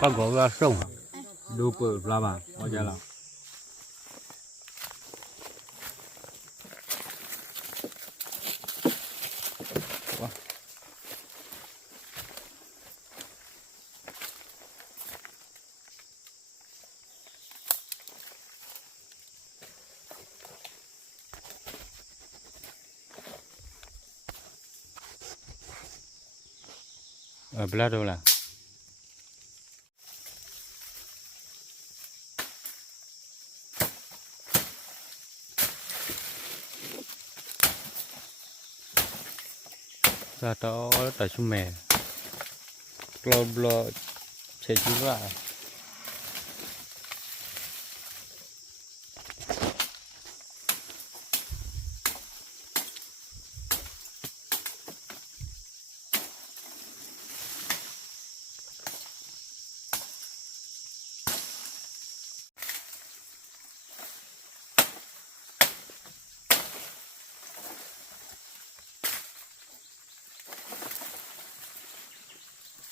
Có gỗ ra sông đu bự là bà bao giờ là ở bên đâu là ra đó tại chung mè lo chạy chú lại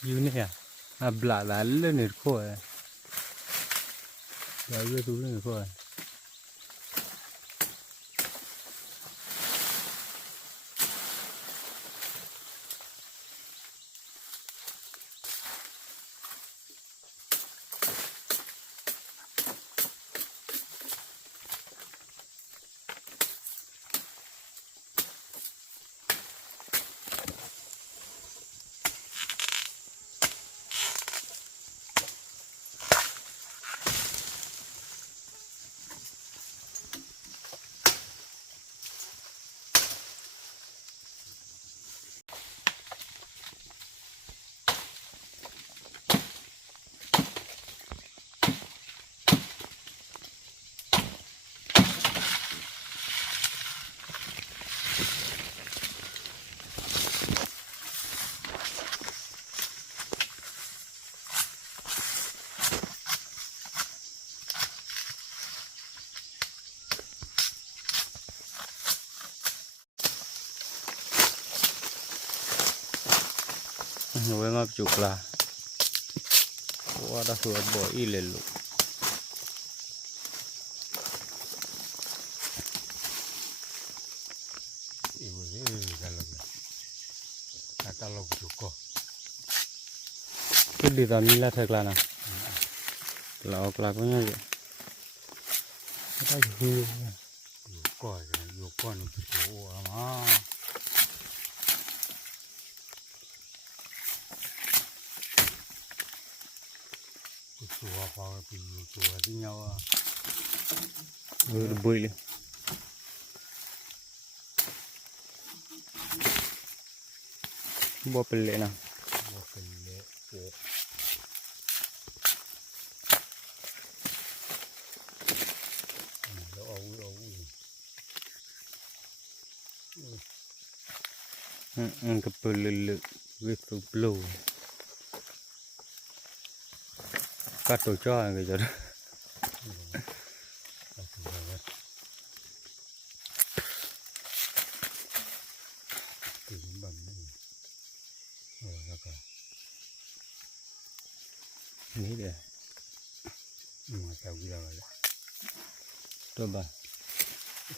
như này à bả lá lên được khôi lá dưới túi lên được khôi nuôi ngọc chục là qua đã sửa bỏ y lên luôn cái đi tao đi là thật là nào là có nhau vậy cái hư coi nó bị khổ mà chùa vào thì chùa với nhau bơi lên bỏ pelle nào bỏ pelle cái pelle với tụ lù cắt tổ cho người giờ đó nghĩ để mà sao cái rồi tôi bà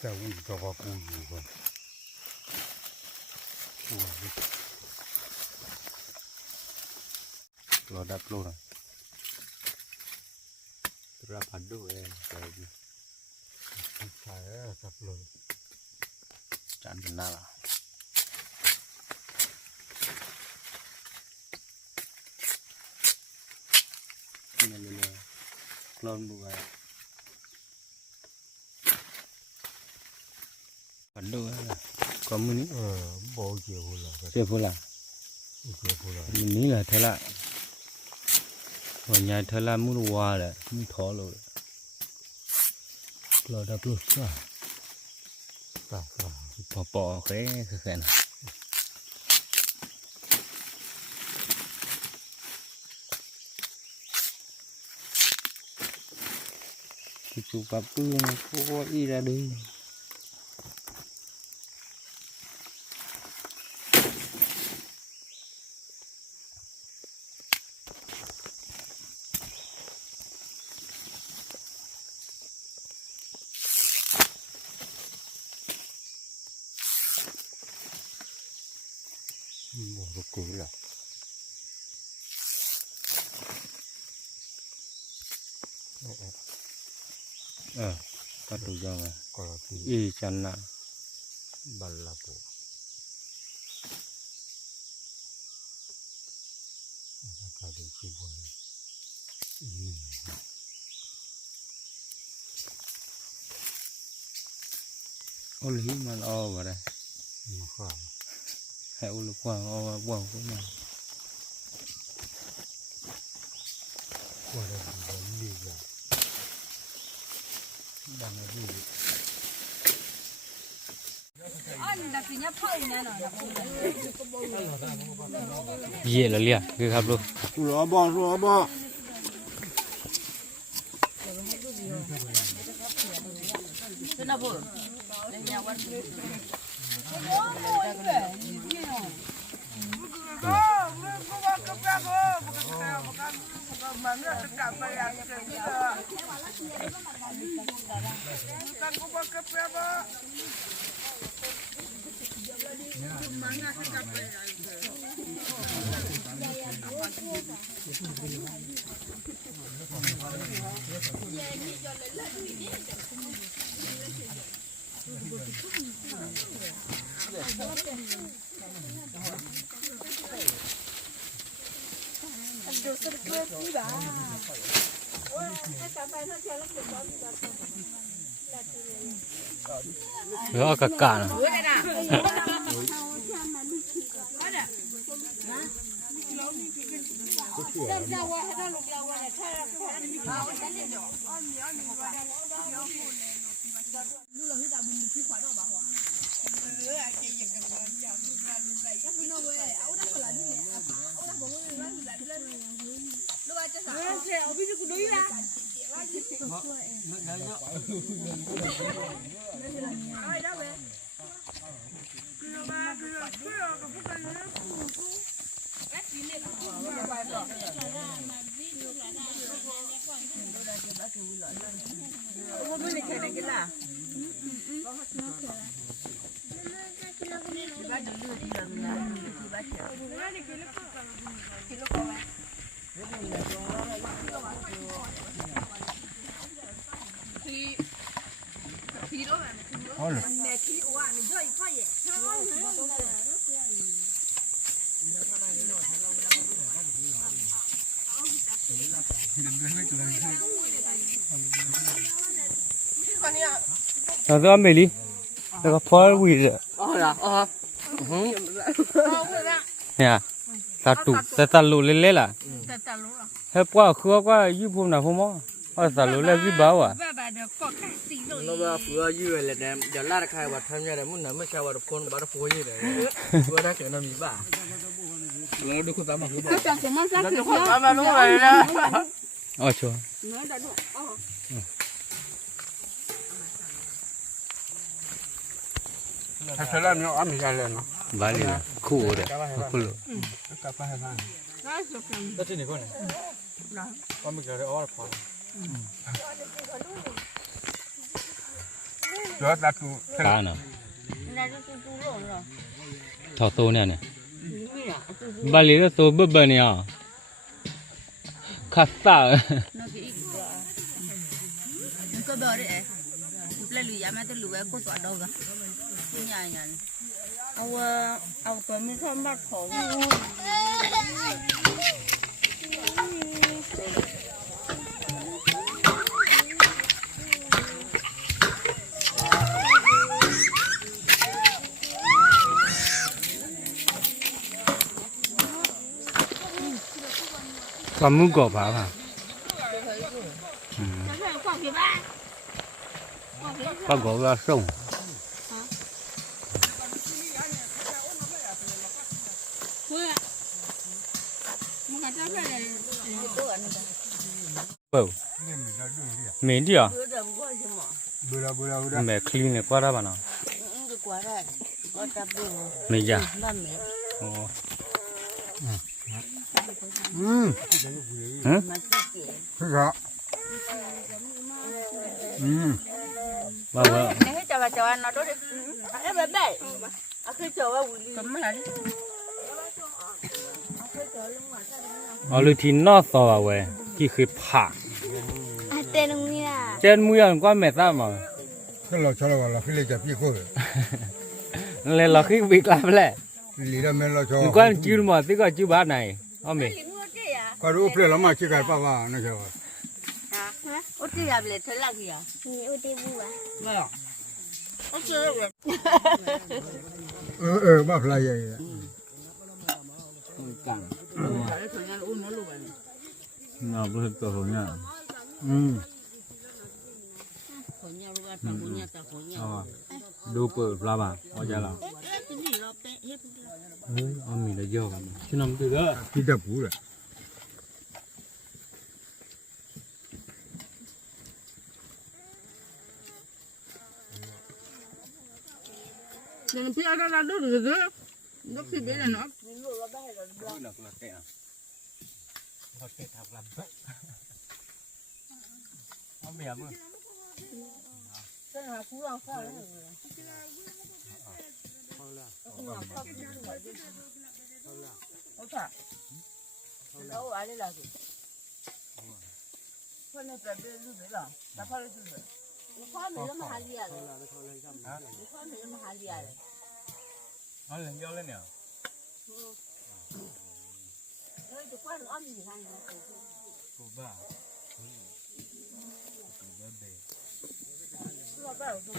sao cũng cho vào cùi rồi lo đập luôn rồi ra phản đồ em rồi phải tập luôn chán đến nào này là clone bùa phản đồ có mấy ní bộ chiều phù là mình ní là thế lại ở nhà thế là muốn qua là muốn thỏ rồi lo đập luôn bỏ cái này cái chú cặp cứ có đi ra đi หมดกูละก็ดูยังไงอีจันนะบัลลับก็ดูชิบุนโอ้ยมันอ้อมาได้ให้อุลุกว่างอ้อมาบ่วงขึ้นมาว่าได้ดีดีเลยดังดีเย่แล้วเลี้ยคือครับลูกรัวบ่แล้วก็กานะเราต้องไปลิแล้วก็พอวิ่งเลยเนี่ยตัดลูเล่ๆล่ะเฮ้ยว่าคือว่ายูพูน่ะพมว่าตัดลูเล่กี่บ้าวะเราแบบเพื่อยืดเลยเนี่ยอย่าลาดใครว่าทำยังไงมุ่งหน้าไม่ใช่ว่าคนบ้าฟุ้งยืดเลยว่าได้เกิดน้ำมีบ้าเราดูคุณตามาคือบ้าเราดูคุณตามาลุงเลยนะอ๋อชัวถ้าเสร็จแล้วเนี่ยไม่ใช่เลยเนาะบาลีคู่เลยคู่เลยกลับไปให้บ้านแล้วที่นี่ก็เนี่ยว่าไม่เกิดอะไรอ๋อพอเดี๋ยวตัดกูตาเนาะถอดตัวเนี่ยบาลีก็ตัวเบื่อเนี่ยขัดตาก็บอกเลยเลยหรือยามาตัวหรือว่ากูสอนดอกกันง่ายๆเอาตัวไม่ชอบมากของก็มุกกบป่ะก็กบว่าส่งเปล่าเมนดี้อ่ะแม่คลีนเลยกว่าได้ป่ะเนาะไม่ยากโอ้ครับว่าให้จับnó đó điแบบđây à khi chờ vào buổi cầm mà อ๋อลูทีนอสอเว้ยที่คือผัก เต้นมึงอ่ะ เจนมุยก็ไม่ทราบมั้ง ก็เราชอบเราพี่เลยจะพี่ก็ เลยเราคือวิกลับแหละ ลีละเมลเราชอบ 你管揪嘛？这个揪把奶，好没？ก็รู้เปล่าละมาชิคายป้าว่านะเจ้า 我这也不来，这哪个呀？你我这不啊？没有，我这个บ้าพลายใหญ่ 干，还是从那路那路呗。那不是做红呀？红鸟如果长红鸟长红鸟。哦，都不拉吧，我家了。这里老白也不知道。我没得叫干嘛？去那么对个？ พี่จะพูด 你们不要让他都是这，都是别人了。这还不让放了。我看，我玩的那个，我那边别日本了，哪怕是日本。你花没那么哈厉害的，你花没那么哈厉害的。俺人家了呢。所以就管着俺们你看你。不吧？这个白说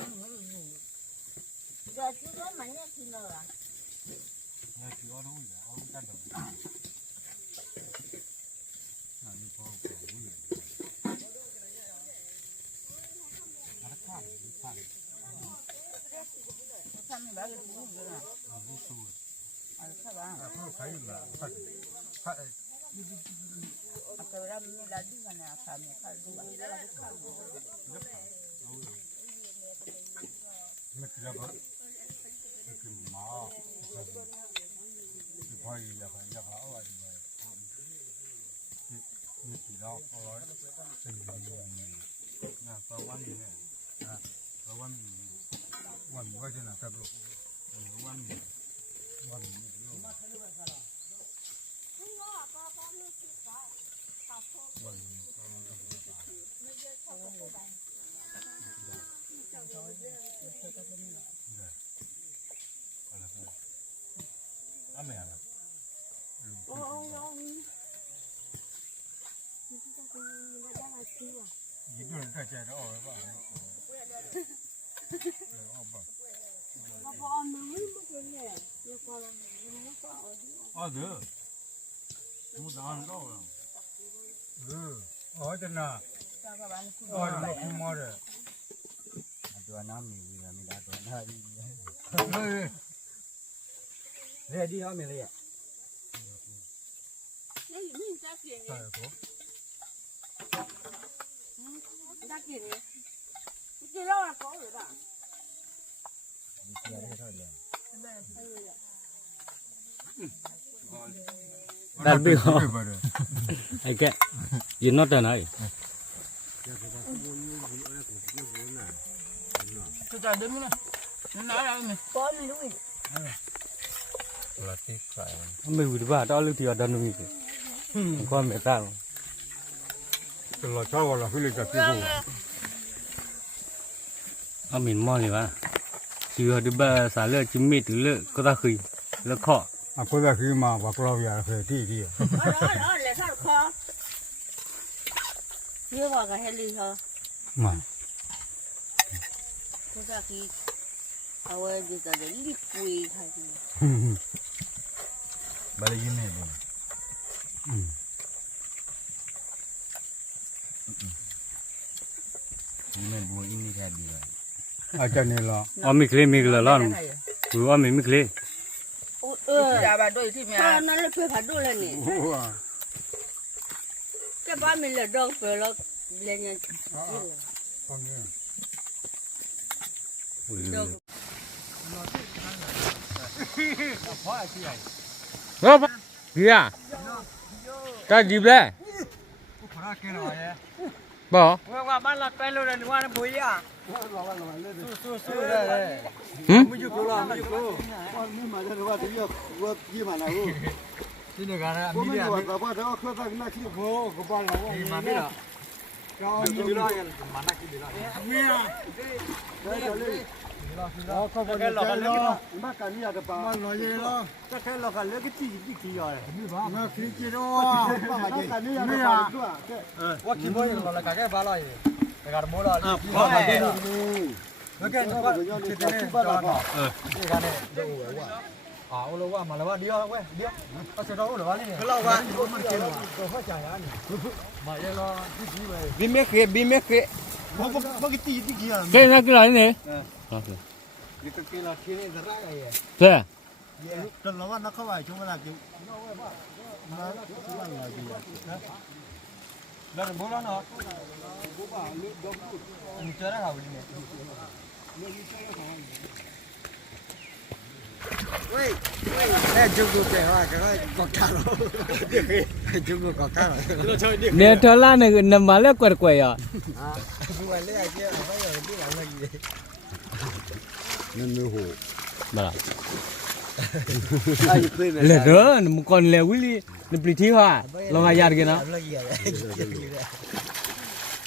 这这个蛮年轻的了。那去澳洲去，澳洲干的。那你跑跑不远。他们那个是弄的，哎，看完，可以了啊，这咱们那地方呢，看没看住吧？那个吧那个马你可以也好啊你知道好那个วันนี้เนี่ยวันก็จะน่าจะรู้วันนี้一个人在家的哦吧哦对我当然到了哦真的哦你们听么的ตัวน้ำมีวิตามินตัวน้ำดี เฮ้ย เรียดีเขาไม่เลยอ่ะ 那有没有加水呢？加水呢？你这让俺搞了吧？ดันไปเขาไอ้แกยืนนอดแต่ไหน 这咋的没呢？你拿来没？包没路的。 ละที่ใส่ ไม่รู้ว่าตอนเลือกที่ดันมีสิก็ไม่ตั้ง ก็เราชอบเราพี่เลยจะพี่กู เอาหมิ่นมอเลยวะชื่อดิบะสาเลือจิมมี่ถือเลือกก็ตาคุยเลือกข้อ อ่ะก็ได้คือมาว่าเราอยากเคยที่来上课。有话个还厉害， มา 我咋去？我就在这里跪他去。 บาลียินเนี่ยนี่มันบัวอินนี่แค่ดีเลย อาจารย์นี่ละ อ๋อไม่เคยไม่เคยล้อนกูว่าไม่เคย 家吧都有地面。那里陪他住了呢，这把没来着，陪了2年。 ตรงนี้ ครับเฮียจะจีบเลย พระกินอะไร บ่ ว่าบ้านเราไปเลยหรือว่าปุ๋ยอ่ะสู้ได้เลย หืม ไม่อยู่กูละไม่อยู่กูว่านี่มาจะรู้ว่าที่ว่ายี่มาแล้ว ที่นี่กันนะ 我 มี 们 เนี่ย 这个把这个喝在那去喝，个把老王 มาไม่หรอกินดีร้อยกันมานักกินดีร้อย 没呀，在这里，我可不能来了，那干你的吧？我老爷了，这开了个那个地地呀，我可以接着，那干你的吧？ว่ากินบ่อยเราละกันแค่บ้าร้อยแต่การโม่ละบ้าไปแล้วแกนึกว่าคิดได้จอดนี่กันเนี่ยดูว่าเอาเลยว่ามาแล้วว่าเดียวเว้ยเดียวก็จะรู้หรือว่านี่ก็เล่าว่ามันกินก็เข้าใจอ่ะนี่มาเยอะรอที่ดีเลย bimek我给地呀， ke na ke la ne okay นี่ก็กินละทีนี่จะได้ไง se 这老王那可外穷了就，那万了就， แล้วโม่ละเนาะมีเจอได้ข่าวดีเนี่ย 哎，中国这话这个搞大了，中国搞大了， ne thola ne na ma le kwat kwat ya ดูไปเรื่อยๆเนี่ยไม่อยากดูหลังเลย 那没好， bala ไอ้เพื่อน le do mu kon le wili ne pli thi ha lo nga yar ke na ละเอียด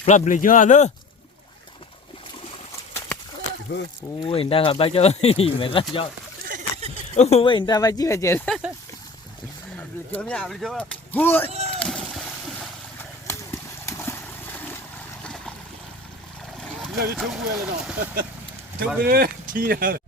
pla pli jo do ôi người ta gặp ba cho mày ta cho ôi người ta ba chưa chết เจอเนี่ยเจอ 那就成功了都，成功了，踢了。